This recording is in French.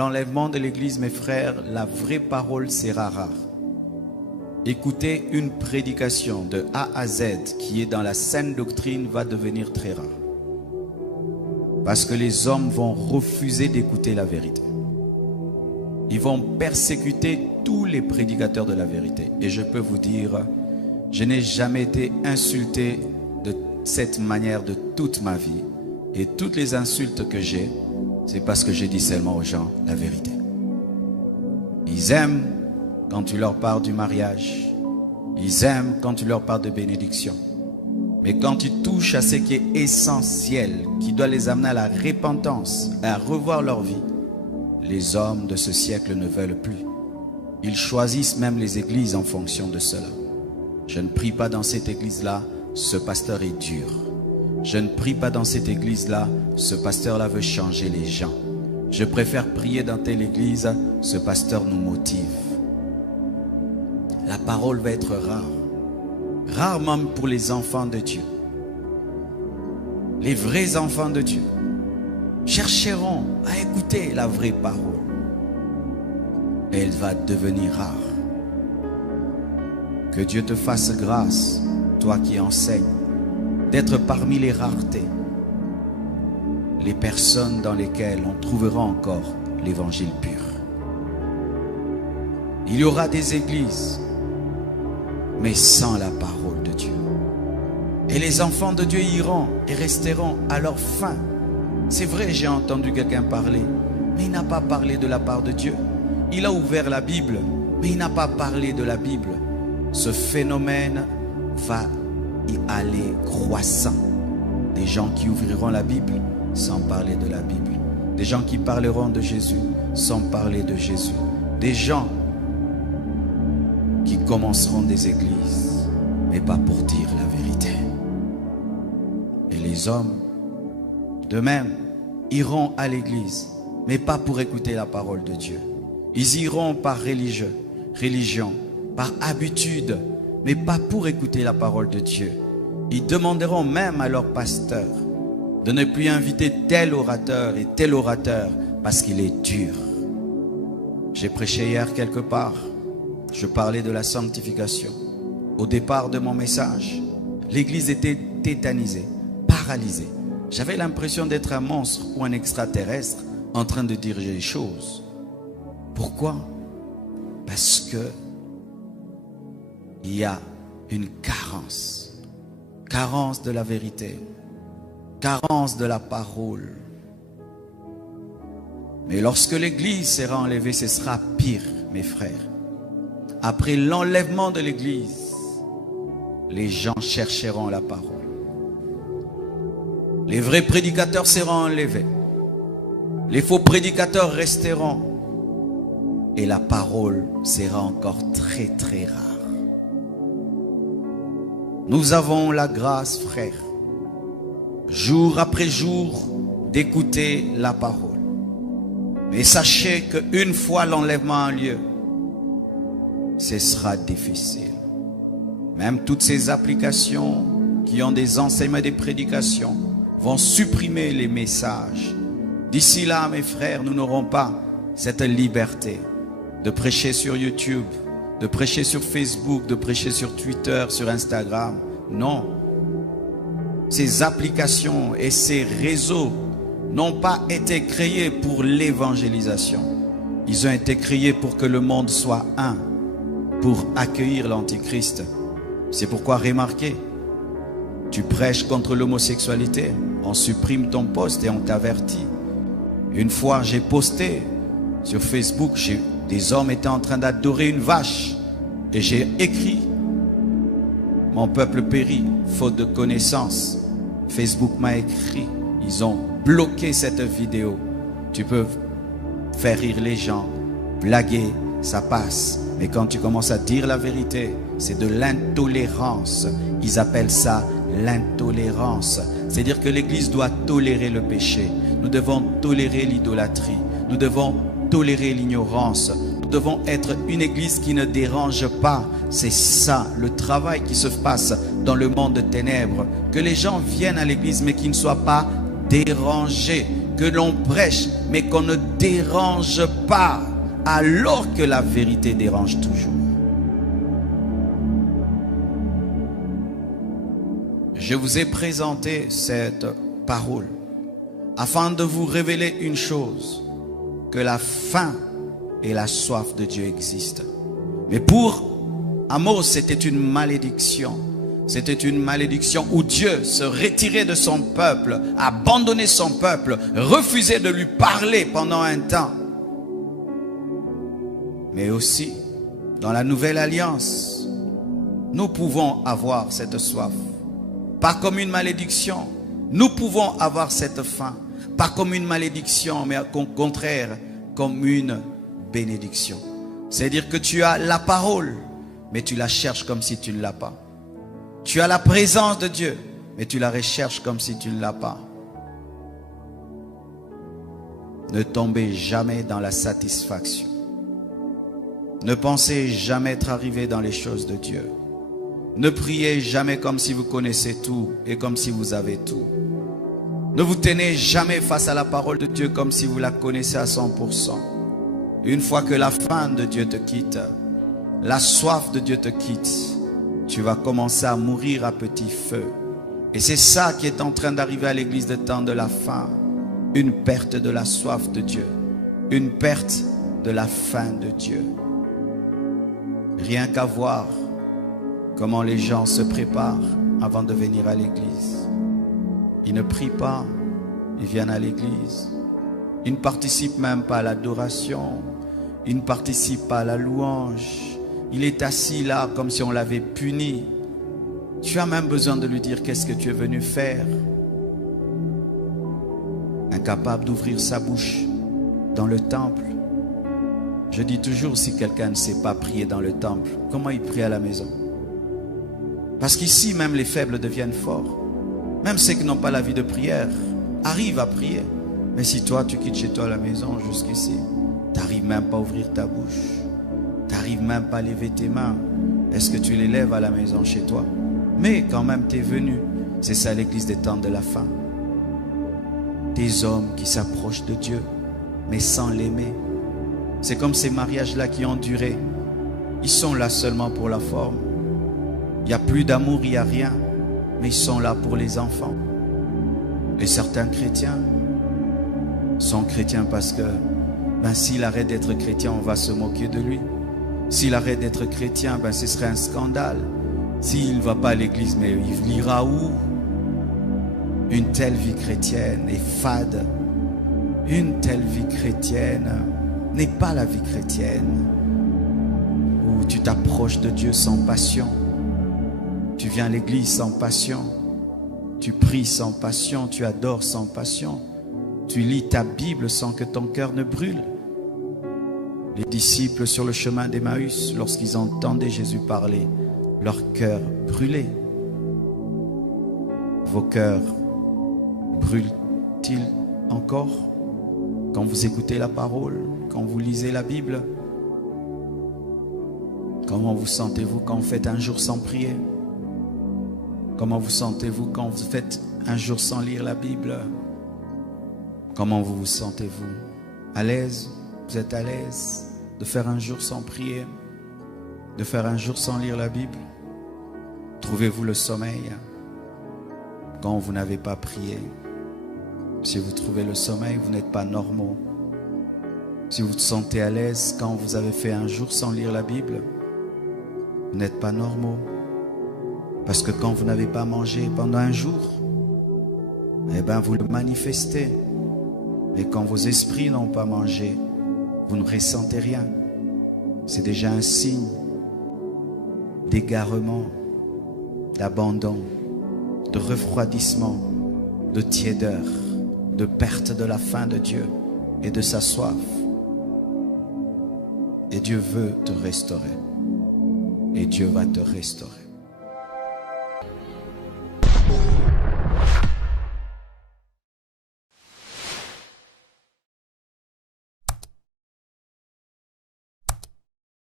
l'enlèvement de l'Église, mes frères, la vraie parole sera rare. Écouter une prédication de A à Z qui est dans la saine doctrine va devenir très rare. Parce que les hommes vont refuser d'écouter la vérité. Ils vont persécuter tous les prédicateurs de la vérité. Et je peux vous dire, je n'ai jamais été insulté de cette manière de toute ma vie. Et toutes les insultes que j'ai, c'est parce que j'ai dit seulement aux gens la vérité. Ils aiment quand tu leur parles du mariage. Ils aiment quand tu leur parles de bénédiction. Mais quand tu touches à ce qui est essentiel, qui doit les amener à la repentance, à revoir leur vie, les hommes de ce siècle ne veulent plus. Ils choisissent même les églises en fonction de cela. Je ne prie pas dans cette église-là, ce pasteur est dur. Je ne prie pas dans cette église-là, ce pasteur-là veut changer les gens. Je préfère prier dans telle église, ce pasteur nous motive. La parole va être rare. Rare même pour les enfants de Dieu. Les vrais enfants de Dieu chercheront à écouter la vraie parole. Et elle va devenir rare. Que Dieu te fasse grâce, toi qui enseignes, d'être parmi les raretés, les personnes dans lesquelles on trouvera encore l'évangile pur. Il y aura des églises, mais sans la parole de Dieu. Et les enfants de Dieu iront et resteront à leur fin. C'est vrai, j'ai entendu quelqu'un parler, mais il n'a pas parlé de la part de Dieu. Il a ouvert la Bible, mais il n'a pas parlé de la Bible. Ce phénomène va y aller croissant. Des gens qui ouvriront la Bible sans parler de la Bible. Des gens qui parleront de Jésus sans parler de Jésus. Des gens qui commenceront des églises, mais pas pour dire la vérité. Et les hommes, de même, iront à l'église, mais pas pour écouter la parole de Dieu. Ils iront par religion, par habitude, mais pas pour écouter la parole de Dieu. Ils demanderont même à leur pasteur de ne plus inviter tel orateur et tel orateur parce qu'il est dur. J'ai prêché hier quelque part, je parlais de la sanctification. Au départ de mon message, l'église était tétanisée, paralysée. J'avais l'impression d'être un monstre ou un extraterrestre en train de diriger les choses. Pourquoi? Parce que il y a une carence de la vérité, carence de la parole. Mais lorsque l'église sera enlevée, ce sera pire, mes frères. Après l'enlèvement de l'église, les gens chercheront la parole. Les vrais prédicateurs seront enlevés. Les faux prédicateurs resteront. Et la parole sera encore très très rare. Nous avons la grâce, frères, jour après jour, d'écouter la parole. Mais sachez qu'une fois l'enlèvement a lieu, ce sera difficile. Même toutes ces applications qui ont des enseignements, des prédications, vont supprimer les messages. D'ici là, mes frères, nous n'aurons pas cette liberté de prêcher sur YouTube, de prêcher sur Facebook, de prêcher sur Twitter, sur Instagram. Non. Ces applications et ces réseaux n'ont pas été créés pour l'évangélisation. Ils ont été créés pour que le monde soit un, pour accueillir l'Antichrist. C'est pourquoi, remarquez, tu prêches contre l'homosexualité, on supprime ton post et on t'avertit. Une fois, j'ai posté sur Facebook, des hommes étaient en train d'adorer une vache. Et j'ai écrit, mon peuple périt, faute de connaissance. Facebook m'a écrit, ils ont bloqué cette vidéo. Tu peux faire rire les gens, blaguer, ça passe. Mais quand tu commences à dire la vérité, c'est de l'intolérance. Ils appellent ça l'intolérance. C'est-à-dire que l'Église doit tolérer le péché. Nous devons tolérer l'idolâtrie. Nous devons tolérer l'ignorance. Nous devons être une Église qui ne dérange pas. C'est ça le travail qui se passe dans le monde de ténèbres. Que les gens viennent à l'Église mais qu'ils ne soient pas déranger, que l'on prêche, mais qu'on ne dérange pas, alors que la vérité dérange toujours. Je vous ai présenté cette parole afin de vous révéler une chose, que la faim et la soif de Dieu existent. Mais pour Amos, c'était une malédiction. C'était une malédiction où Dieu se retirait de son peuple, abandonnait son peuple, refusait de lui parler pendant un temps. Mais aussi, dans la nouvelle alliance, nous pouvons avoir cette soif. Pas comme une malédiction. Nous pouvons avoir cette faim. Pas comme une malédiction, mais au contraire, comme une bénédiction. C'est-à-dire que tu as la parole, mais tu la cherches comme si tu ne l'as pas. Tu as la présence de Dieu, mais tu la recherches comme si tu ne l'as pas. Ne tombez jamais dans la satisfaction. Ne pensez jamais être arrivé dans les choses de Dieu. Ne priez jamais comme si vous connaissez tout et comme si vous avez tout. Ne vous tenez jamais face à la parole de Dieu comme si vous la connaissez à 100%. Une fois que la faim de Dieu te quitte, la soif de Dieu te quitte, tu vas commencer à mourir à petit feu. Et c'est ça qui est en train d'arriver à l'église de temps de la faim. Une perte de la soif de Dieu. Une perte de la faim de Dieu. Rien qu'à voir comment les gens se préparent avant de venir à l'église. Ils ne prient pas, ils viennent à l'église. Ils ne participent même pas à l'adoration. Ils ne participent pas à la louange. Il est assis là comme si on l'avait puni. Tu as même besoin de lui dire qu'est-ce que tu es venu faire. Incapable d'ouvrir sa bouche dans le temple. Je dis toujours, si quelqu'un ne sait pas prier dans le temple, comment il prie à la maison? Parce qu'ici, même les faibles deviennent forts. Même ceux qui n'ont pas la vie de prière arrivent à prier. Mais si toi, tu quittes chez toi à la maison jusqu'ici, tu n'arrives même pas à ouvrir ta bouche. Tu n'arrives même pas à lever tes mains. Est-ce que tu les lèves à la maison chez toi? Mais quand même, tu es venu. C'est ça l'église des temps de la fin. Des hommes qui s'approchent de Dieu, mais sans l'aimer. C'est comme ces mariages-là qui ont duré. Ils sont là seulement pour la forme. Il n'y a plus d'amour, il n'y a rien. Mais ils sont là pour les enfants. Et certains chrétiens sont chrétiens parce que s'il arrête d'être chrétien, on va se moquer de lui. S'il arrête d'être chrétien, ce serait un scandale. S'il ne va pas à l'église, mais il ira où? Une telle vie chrétienne est fade. Une telle vie chrétienne n'est pas la vie chrétienne. Où tu t'approches de Dieu sans passion. Tu viens à l'église sans passion. Tu pries sans passion. Tu adores sans passion. Tu lis ta Bible sans que ton cœur ne brûle. Les disciples sur le chemin d'Emmaüs, lorsqu'ils entendaient Jésus parler, leur cœur brûlait. Vos cœurs brûlent-ils encore quand vous écoutez la parole, quand vous lisez la Bible? Comment vous sentez-vous quand vous faites un jour sans prier? Comment vous sentez-vous quand vous faites un jour sans lire la Bible? Comment vous vous sentez-vous? À l'aise? Vous êtes à l'aise de faire un jour sans prier? De faire un jour sans lire la Bible? Trouvez-vous le sommeil quand vous n'avez pas prié? Si vous trouvez le sommeil, vous n'êtes pas normaux. Si vous vous sentez à l'aise quand vous avez fait un jour sans lire la Bible, vous n'êtes pas normaux. Parce que quand vous n'avez pas mangé pendant un jour, vous le manifestez. Mais quand vos esprits n'ont pas mangé, vous ne ressentez rien. C'est déjà un signe d'égarement, d'abandon, de refroidissement, de tiédeur, de perte de la faim de Dieu et de sa soif. Et Dieu veut te restaurer. Et Dieu va te restaurer.